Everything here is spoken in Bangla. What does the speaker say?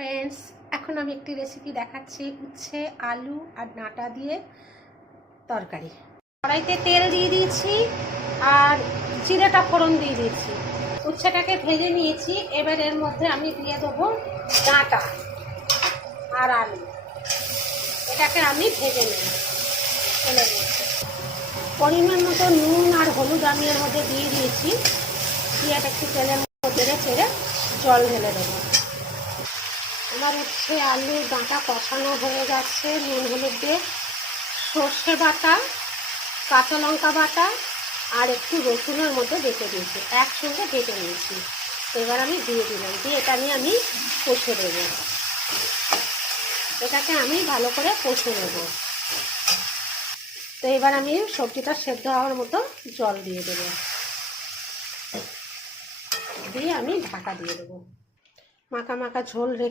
फ्रेंड्स এখন আমি একটি রেসিপি দেখাচ্ছি উচ্ছে আলু আর ডাঁটা দিয়ে তরকারি। কড়াইতে তেল দিয়ে দিয়েছি আর জিরাটা ফোড়ন দিয়ে দিয়েছি। উচ্ছেটাকে ভেজে নিয়েছি। এবার এর মধ্যে আমি দিয়ে দেবো ডাঁটা আর আলু। এটাকে আমি ভেজে নেব। ফেলে দিয়েছি পরিমাণ মতো নুন আর হলুদ আমি এর মধ্যে দিয়ে দিয়েছি। দিয়ে একটু তেলের মধ্যে ছেড়ে জল ঢেলে দেবো। আমার হচ্ছে আলু ডাঁটা কষানো হয়ে যাচ্ছে। নুন হলুদ দিয়ে সর্ষে বাটা, কাঁচা লঙ্কা বাটা আর একটু রসুনের মধ্যে বেটে দিয়েছি, একসঙ্গে বেটে নিয়েছি। এবার আমি দিয়ে দিলাম, দিয়ে এটা নিয়ে আমি কষে দেব। এটাকে আমি ভালো করে কষে নেব। তো এবার আমি সবজিটা সেদ্ধ হওয়ার মতো জল দিয়ে দেবো, দিয়ে আমি ঢাকা দিয়ে দেবো। মাখা মাখা ঝোল রেখে